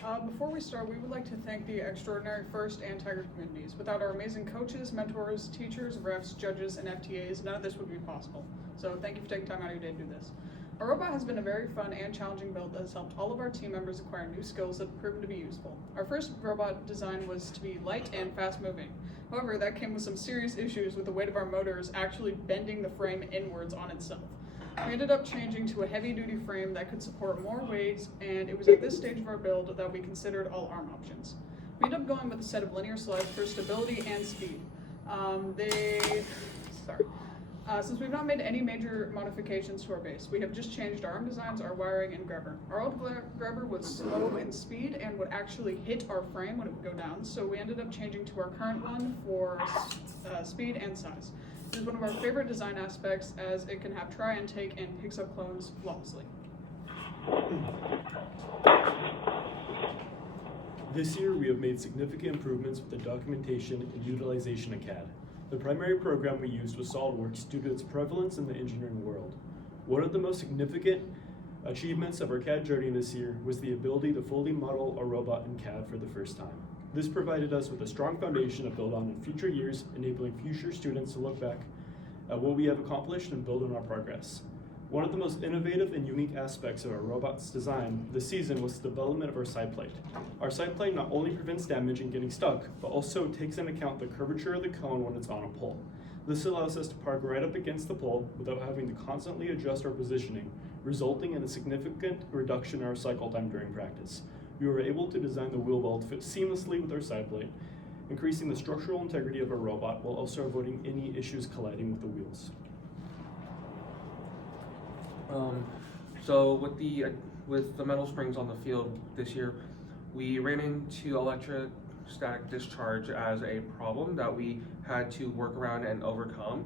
Before we start, we would like to thank the extraordinary FIRST and Tiger communities. Without our amazing coaches, mentors, teachers, refs, judges, and FTAs, none of this would be possible. So thank you for taking time out of your day to do this. Our robot has been a very fun and challenging build that has helped all of our team members acquire new skills that have proven to be useful. Our first robot design was to be light and fast moving. However, that came with some serious issues with the weight of our motors actually bending the frame inwards on itself. We ended up changing to a heavy-duty frame that could support more weight, and it was at this stage of our build that we considered all arm options. We ended up going with a set of linear slides for stability and speed. Since we've not made any major modifications to our base, we have just changed our arm designs, our wiring, and grabber. Our old grabber was slow in speed and would actually hit our frame when it would go down, so we ended up changing to our current one for speed and size. It is one of our favorite design aspects as it can have try and take and picks up clones flawlessly. This year, we have made significant improvements with the documentation and utilization of CAD. The primary program we used was SOLIDWORKS due to its prevalence in the engineering world. One of the most significant achievements of our CAD journey this year was the ability to fully model a robot in CAD for the first time. This provided us with a strong foundation to build on in future years, enabling future students to look back at what we have accomplished and build on our progress. One of the most innovative and unique aspects of our robot's design this season was the development of our side plate. Our side plate not only prevents damage and getting stuck, but also takes into account the curvature of the cone when it's on a pole. This allows us to park right up against the pole without having to constantly adjust our positioning, resulting in a significant reduction in our cycle time during practice. We were able to design the wheel well to fit seamlessly with our side plate, increasing the structural integrity of our robot while also avoiding any issues colliding with the wheels. So with the metal springs on the field this year, we ran into electrostatic discharge as a problem that we had to work around and overcome.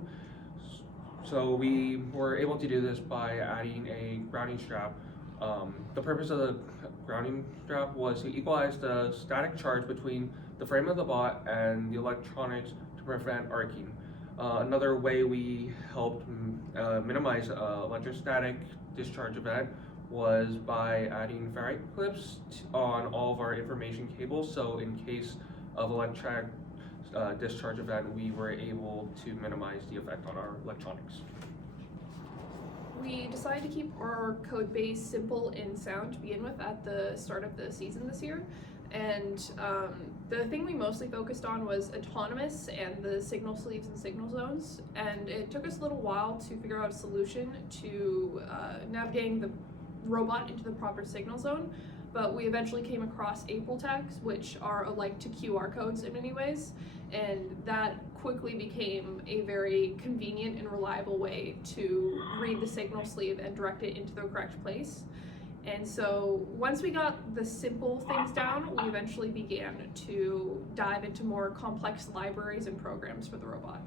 So we were able to do this by adding a grounding strap. The purpose of the grounding strap was to equalize the static charge between the frame of the bot and the electronics to prevent arcing. Another way we helped minimize electrostatic discharge event was by adding ferrite clips on all of our information cables, so in case of electric discharge event, we were able to minimize the effect on our electronics. We decided to keep our code base simple and sound to begin with at the start of the season this year. And the thing we mostly focused on was autonomous and the signal sleeves and signal zones. And it took us a little while to figure out a solution to navigating the robot into the proper signal zone. But we eventually came across April tags, which are alike to QR codes in many ways. And that quickly became a very convenient and reliable way to read the signal sleeve and direct it into the correct place. And so once we got the simple things down, we eventually began to dive into more complex libraries and programs for the robot.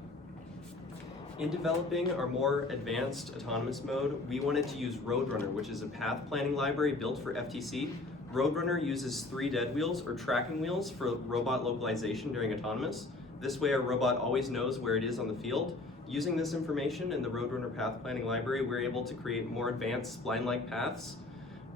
In developing our more advanced autonomous mode, we wanted to use Roadrunner, which is a path planning library built for FTC. Roadrunner uses 3 dead wheels or tracking wheels for robot localization during autonomous. This way our robot always knows where it is on the field. Using this information in the Roadrunner path planning library, we're able to create more advanced spline-like paths.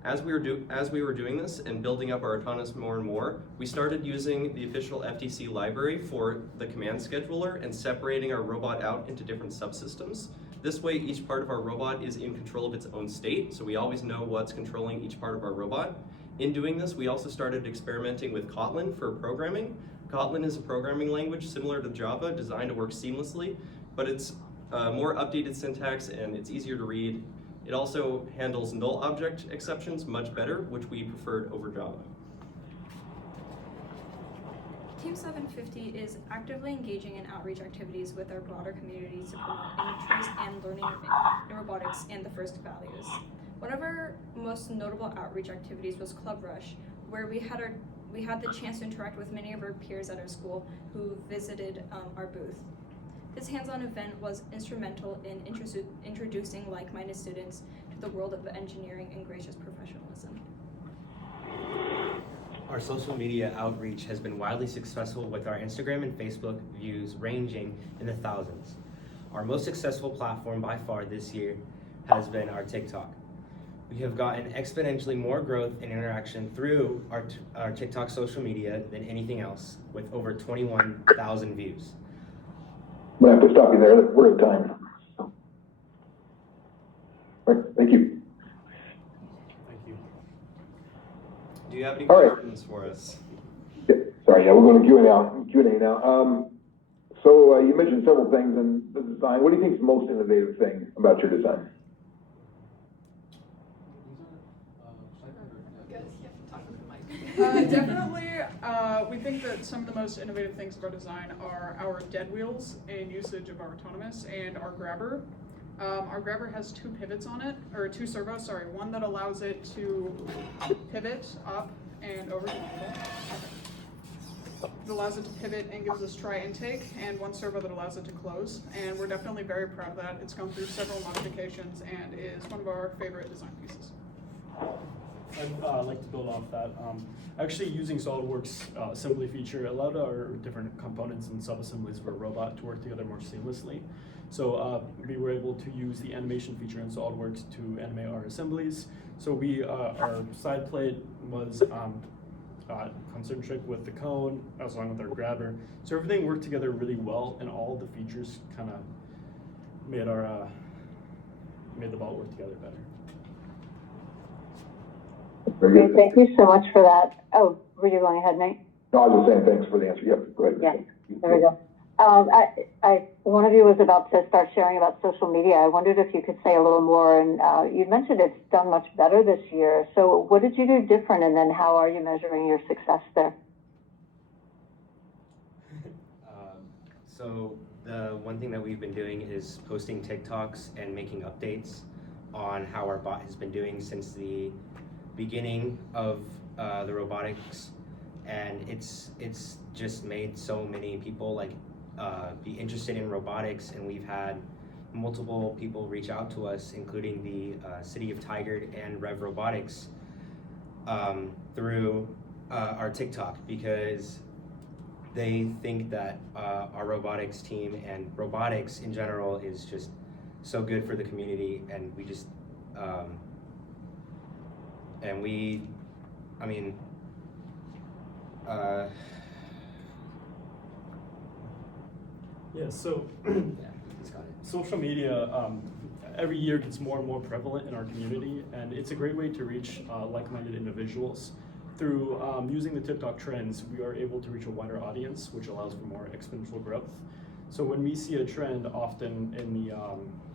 As we were doing this and building up our autonomous more and more, we started using the official FTC library for the command scheduler and separating our robot out into different subsystems. This way, each part of our robot is in control of its own state, so we always know what's controlling each part of our robot. In doing this, we also started experimenting with Kotlin for programming. Kotlin is a programming language similar to Java, designed to work seamlessly, but it's more updated syntax and it's easier to read. It also handles null object exceptions much better, which we preferred over Java. Team 750 is actively engaging in outreach activities with our broader community to promote interest and learning in robotics and the FIRST values. One of our most notable outreach activities was Club Rush, where we had the chance to interact with many of our peers at our school who visited our booth. This hands-on event was instrumental in introducing like-minded students to the world of engineering and gracious professionalism. Our social media outreach has been wildly successful with our Instagram and Facebook views ranging in the thousands. Our most successful platform by far this year has been our TikTok. We have gotten exponentially more growth and interaction through our TikTok social media than anything else, with over 21,000 views. I'm gonna have to stop you there. We're at time. All right, thank you. Thank you. Do you have any All right. questions for us? Yeah, sorry, yeah, we're going to Q&A now. So you mentioned several things in the design. What do you think is the most innovative thing about your design? Definitely, we think that some of the most innovative things of our design are our dead wheels and usage of our autonomous and our grabber. Our grabber has two pivots on it, or two servos, sorry. One that allows it to pivot up and over. It allows it to pivot and gives us tri-intake, and one servo that allows it to close. And we're definitely very proud of that. It's gone through several modifications and is one of our favorite design pieces. I'd like to build off that. Actually, using SolidWorks assembly feature allowed our different components and sub-assemblies of a robot to work together more seamlessly. So we were able to use the animation feature in SolidWorks to animate our assemblies. So our side plate was concentric with the cone, as along with our grabber. So everything worked together really well, and all the features kind of made the ball work together better. Very Okay, good. thank you so much for that. Oh, were you going ahead, Nate? No, I was just saying thanks for the answer. Yep, go ahead. Yeah, there we go. One of you was about to start sharing about social media. I wondered if you could say a little more, and you mentioned it's done much better this year. So what did you do different, and then how are you measuring your success there? So the one thing that we've been doing is posting TikToks and making updates on how our bot has been doing since the beginning of the robotics, and it's just made so many people be interested in robotics, and we've had multiple people reach out to us, including the City of Tigard and Rev Robotics, through our TikTok, because they think that our robotics team and robotics in general is just so good for the community, and we just Yeah, so yeah, it's got it. social media every year gets more and more prevalent in our community, and it's a great way to reach like-minded individuals. Through using the TikTok trends, we are able to reach a wider audience, which allows for more exponential growth. So when we see a trend, often in the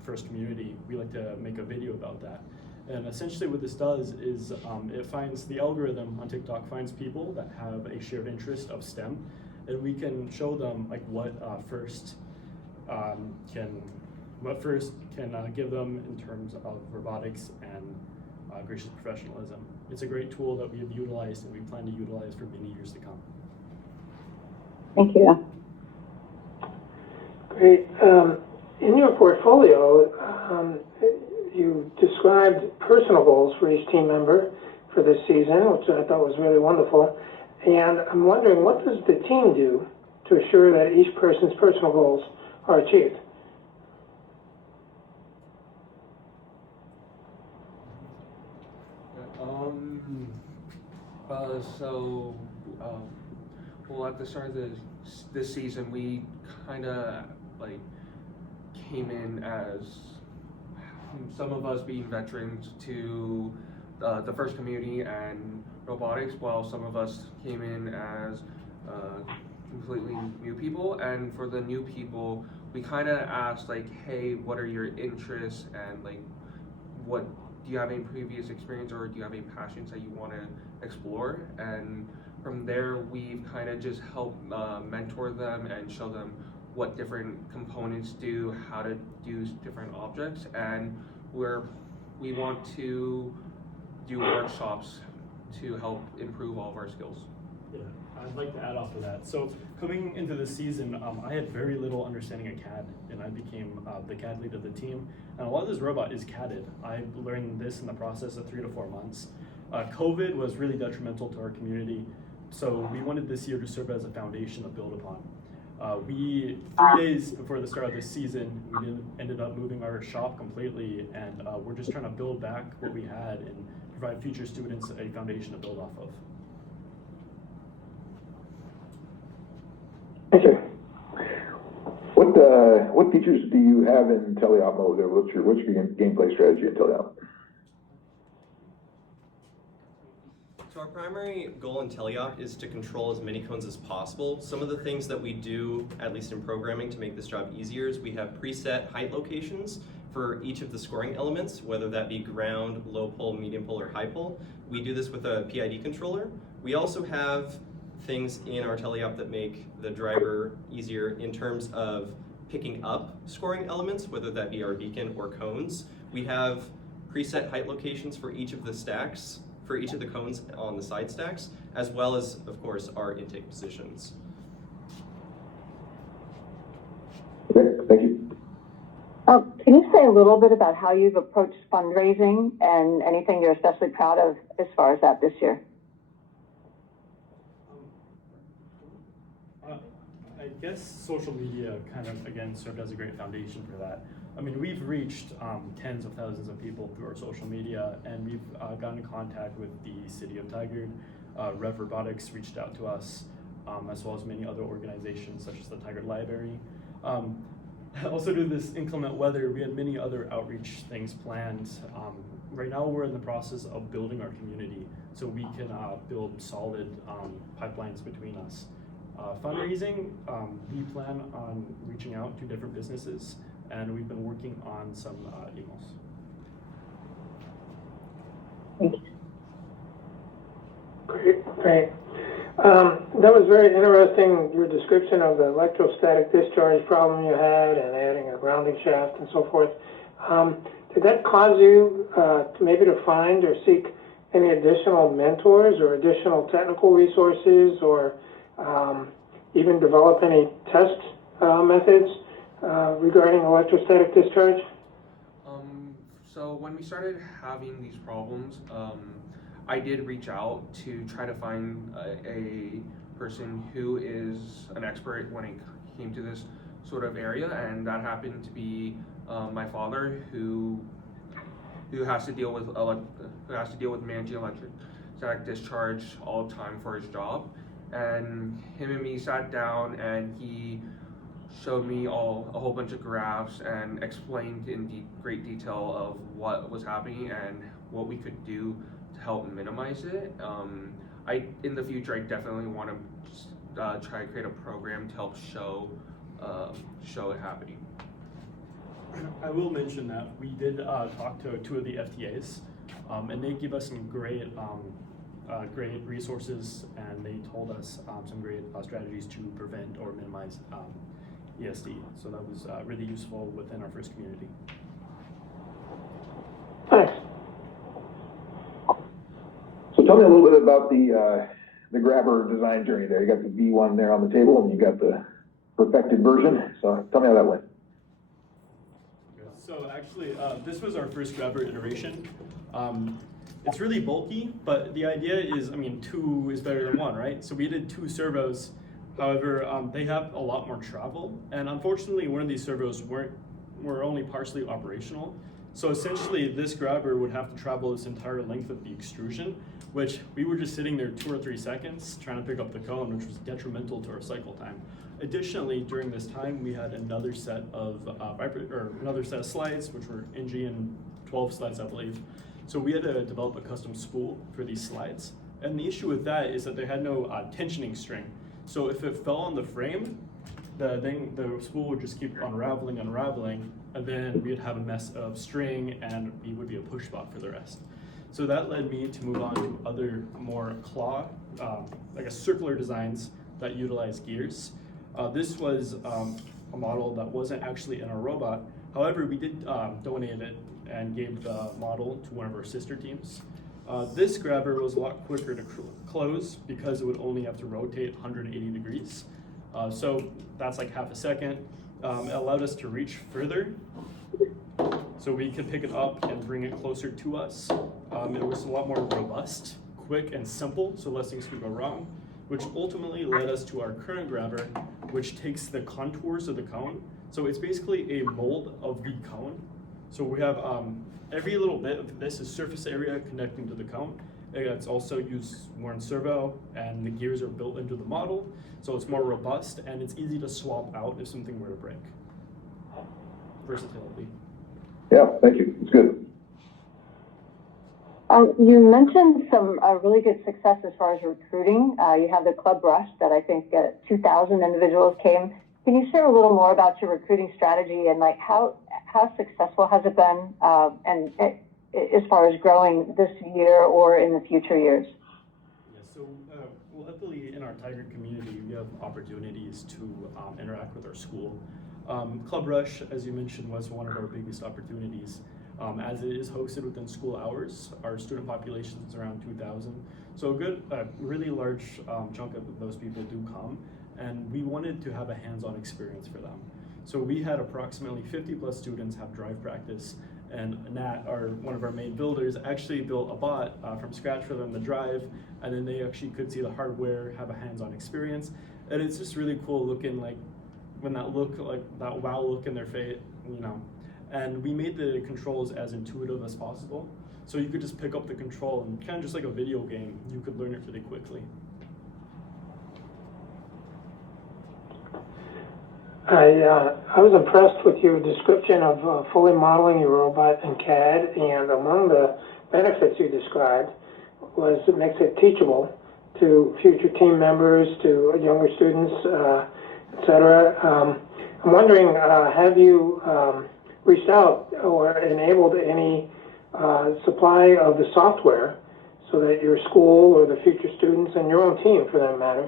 first community, we like to make a video about that. And essentially what this does is it finds, the algorithm on TikTok finds people that have a shared interest of STEM, and we can show them what first can give them in terms of robotics and gracious professionalism. It's a great tool that we have utilized and we plan to utilize for many years to come. Thank you. Great. In your portfolio, you described personal goals for each team member for this season, which I thought was really wonderful. And I'm wondering, what does the team do to assure that each person's personal goals are achieved? Well, at the start of this season, we kind of came in as some of us being veterans to the first community and robotics, while some of us came in as completely new people. And for the new people, we kind of asked hey, what are your interests, and what do you have any previous experience, or do you have any passions that you want to explore? And from there, we've kind of just helped mentor them and show them what different components do, how to do different objects, and we want to do workshops to help improve all of our skills. Yeah, I'd like to add off of that. So coming into this season, I had very little understanding of CAD, and I became the CAD lead of the team. And a lot of this robot is CADed. I learned this in the process of 3 to 4 months. COVID was really detrimental to our community, so we wanted this year to serve as a foundation to build upon. We 3 days before the start of this season, we ended up moving our shop completely, and we're just trying to build back what we had and provide future students a foundation to build off of. Okay. What features do you have in teleop mode? What's your gameplay strategy in teleop? So our primary goal in teleop is to control as many cones as possible. Some of the things that we do, at least in programming, to make this job easier is we have preset height locations for each of the scoring elements, whether that be ground, low pull, medium pull, or high pull. We do this with a PID controller. We also have things in our teleop that make the driver easier in terms of picking up scoring elements, whether that be our beacon or cones. We have preset height locations for each of the stacks, for each of the cones on the side stacks, as well as, of course, our intake positions. Okay, thank you. Can you say a little bit about how you've approached fundraising and anything you're especially proud of as far as that this year? I guess social media kind of, again, served as a great foundation for that. I mean, we've reached tens of thousands of people through our social media, and we've gotten in contact with the City of Tigard. Rev Robotics reached out to us, as well as many other organizations such as the Tigard Library. Also, due to this inclement weather, we had many other outreach things planned. Right now, we're in the process of building our community so we can build solid pipelines between us. Fundraising, we plan on reaching out to different businesses, and we've been working on some emails. Thank you. Great. That was very interesting, your description of the electrostatic discharge problem you had and adding a grounding shaft and so forth. Did that cause you to find or seek any additional mentors or additional technical resources, or even develop any test methods regarding electrostatic discharge? So when we started having these problems, I did reach out to try to find a person who is an expert when it came to this sort of area, and that happened to be my father, who has to deal with managing electrostatic discharge all the time for his job. And him and me sat down, and he showed me a whole bunch of graphs and explained in great detail of what was happening and what we could do to help minimize it. In the future, I definitely want to try to create a program to help show it happening. I will mention that we did talk to 2 of the FTAs, and they give us some great resources, and they told us some great strategies to prevent or minimize ESD. So that was really useful within our first community. Thanks. So tell me a little bit about the grabber design journey there. You got the V1 there on the table, and you got the perfected version. So tell me how that went. So actually, this was our first grabber iteration. It's really bulky, but the idea is, 2 is better than 1, right? So we did 2 servos. However, they have a lot more travel, and unfortunately, one of these servos were only partially operational. So essentially, this grabber would have to travel this entire length of the extrusion, which we were just sitting there 2 or 3 seconds trying to pick up the cone, which was detrimental to our cycle time. Additionally, during this time, we had another set of slides, which were NG and 12 slides, I believe. So we had to develop a custom spool for these slides. And the issue with that is that they had no tensioning string. So if it fell on the frame, the spool would just keep unraveling, and then we'd have a mess of string, and it would be a push spot for the rest. So that led me to move on to other more circular designs that utilize gears. This was a model that wasn't actually in our robot. However, we did donate it and gave the model to one of our sister teams. This grabber was a lot quicker to close because it would only have to rotate 180 degrees. So that's like half a second. It allowed us to reach further, so we could pick it up and bring it closer to us. It was a lot more robust, quick, and simple, so less things could go wrong, which ultimately led us to our current grabber, which takes the contours of the cone. So it's basically a mold of the cone. So we have every little bit of this is surface area connecting to the cone. It's also used more in servo, and the gears are built into the model, so it's more robust and it's easy to swap out if something were to break. Versatility. Yeah, thank you. It's good. You mentioned some really good success as far as recruiting. You have the Club Rush that I think 2,000 individuals came. Can you share a little more about your recruiting strategy and like how successful has it been, and as far as growing this year or in the future years? Yeah, so luckily in our Tiger community, we have opportunities to interact with our school. Club Rush, as you mentioned, was one of our biggest opportunities. As it is hosted within school hours, our student population is around 2,000. So a good, really large chunk of those people do come, and we wanted to have a hands-on experience for them. So we had approximately 50 plus students have drive practice, and Nat, one of our main builders, actually built a bot from scratch for them to drive, and then they actually could see the hardware, have a hands-on experience, and it's just really cool looking like when that wow look in their face, you know. And we made the controls as intuitive as possible. So you could just pick up the control and kind of just like a video game, you could learn it really quickly. I was impressed with your description of fully modeling your robot in CAD, and among the benefits you described was it makes it teachable to future team members, to younger students, etc. I'm wondering, have you reached out or enabled any supply of the software so that your school or the future students and your own team, for that matter,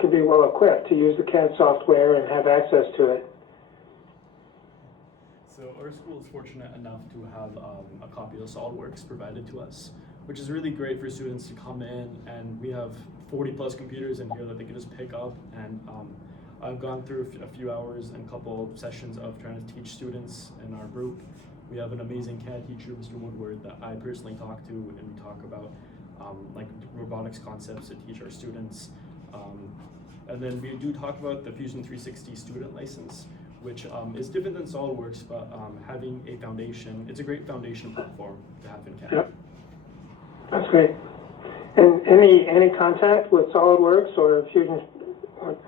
can be well equipped to use the CAD software and have access to it? So our school is fortunate enough to have a copy of SolidWorks provided to us, which is really great for students to come in, and we have 40 plus computers in here that they can just pick up. And I've gone through a few hours and a couple of sessions of trying to teach students in our group. We have an amazing CAD teacher, Mr. Woodward, that I personally talk to, and we talk about like robotics concepts to teach our students. And then we do talk about the Fusion 360 student license, which is different than SolidWorks, but having a foundation, it's a great foundation platform to have in CAD. Yep. That's great. And any contact with SolidWorks or Fusion or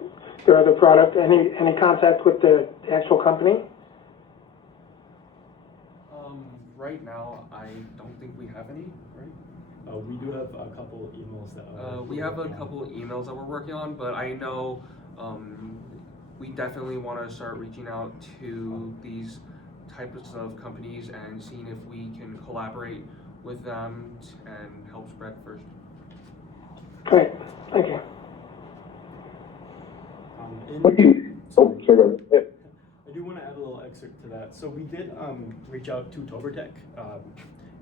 their other product? Any contact with the actual company? Right now, I don't think we have any. Right? We do have a couple emails that we have a couple emails that we're working on, but I know we definitely want to start reaching out to these types of companies and seeing if we can collaborate with them and help spread first. Great, thank you. Sorry, go ahead. Yeah. I do want to add a little excerpt to that. So we did reach out to ToberTech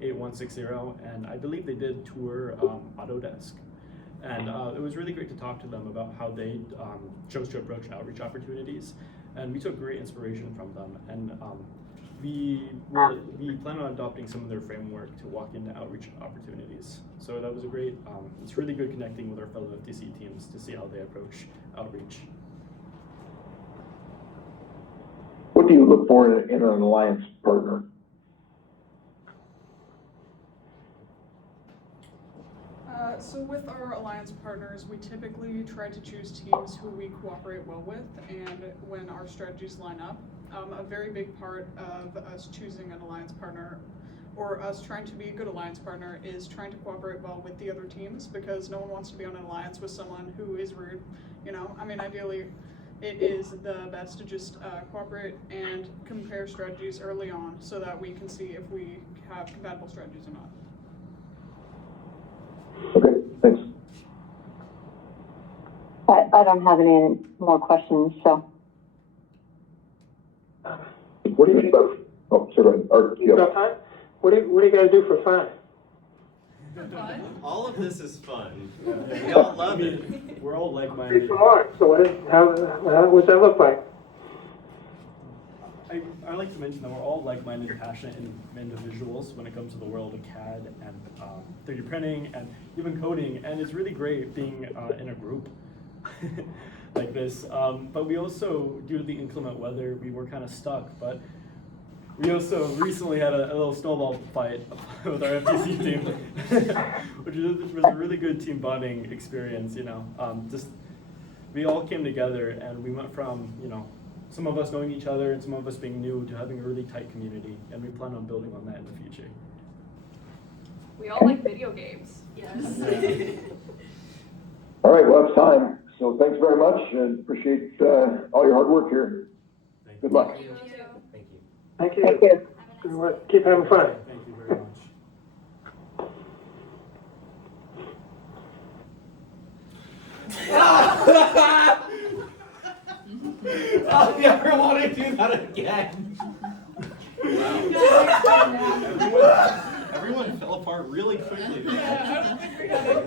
8160, and I believe they did tour Autodesk. And it was really great to talk to them about how they chose to approach outreach opportunities. And we took great inspiration from them. And we plan on adopting some of their framework to walk into outreach opportunities. So that was a great, it's really good connecting with our fellow FTC teams to see how they approach outreach. What do you look for in an alliance partner? So with our alliance partners, we typically try to choose teams who we cooperate well with, and when our strategies line up. A very big part of us choosing an alliance partner, or us trying to be a good alliance partner, is trying to cooperate well with the other teams, because no one wants to be on an alliance with someone who is rude. You know, I mean, ideally, it is the best to just cooperate and compare strategies early on so that we can see if we have compatible strategies or not. Okay, thanks. I don't have any more questions, so. What do you think about, oh, sorry, Art, yeah. Got time? What do you guys do for fun? Fun? All of this is fun. We all love it. We're all Speak like-minded. some more. So what's that look like? I like to mention that we're all like-minded, passionate individuals when it comes to the world of CAD and 3D printing and even coding, and it's really great being in a group. like this. But we also, due to the inclement weather, we were kind of stuck. But we also recently had a little snowball fight with our FTC team, which was a really good team bonding experience. Just we all came together and we went from some of us knowing each other and some of us being new to having a really tight community, and we plan on building on that in the future. We all like video games. Yes. All right, well, it's time. So thanks very much and appreciate all your hard work here. Good luck. Thank you. Thank you. Thank you. Good work. Keep having fun. Thank you very much. I never want to do that again. Everyone fell apart really quickly. Yeah, I don't think we had it.